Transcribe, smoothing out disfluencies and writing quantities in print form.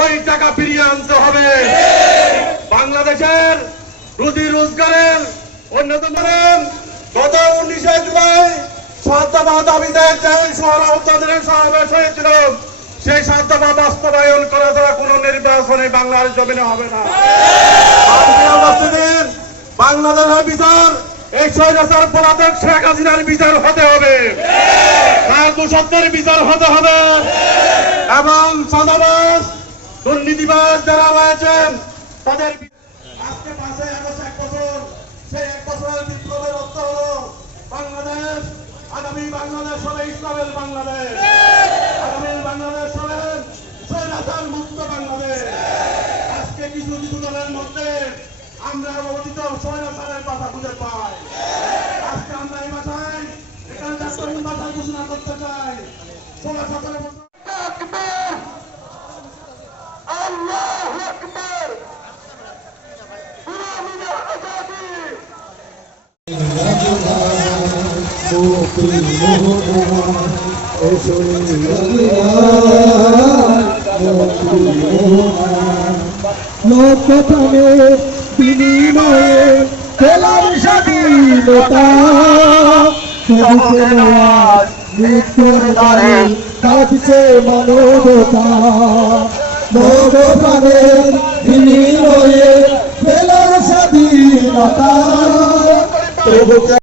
ওই টাকা ফিরিয়ে আনতে হবে। বাংলাদেশের রুজি রোজগারের অন্যতম গত 19শে জুলাই 7 দফা দাবিতে যে সমাবেশ হয়েছিল, সেই 7 দফা বাস্তবায়ন করা ছাড়া কোন নির্বাচনে বাংলার জমিনে হবে না। বাংলাদেশের বিচার এই স্বৈরাচার পলাতক শেখ হাসিনার বিচার হতে হবে, তার দোষত্বের বিচার হতে হবে এবং চাঁদাবাজ দুর্নীতিবাজ যারা রয়েছেন তাদের আজকে 5 আগস্ট 1 বছর, সেই 1 বছরের বিপ্লবের অর্থ হলো বাংলাদেশ, আগামী বাংলাদেশ হবে ইসলামের বাংলাদেশ, আগামী বাংলাদেশ হবে স্বৈরাচার মুক্ত বাংলাদেশ। আজকে কিছু দলের মধ্যে আমরা অতীত স্বৈরাচারের কথা খুঁজে পাই। আজকে আমরা এই ভাষায় এখানে জাতীয় ভাষা ঘোষণা করতে চাই। 16-17 বছর আল্লাহু আকবার, ইমামিয়া আজাদি। লোকথানের বিনিময়ে পেলাম স্বাধীনতা, মৃত্যুর দ্বারে কাঁদছে মানবতা। লোকথানের বিনিময়ে পেলাম স্বাধীনতা।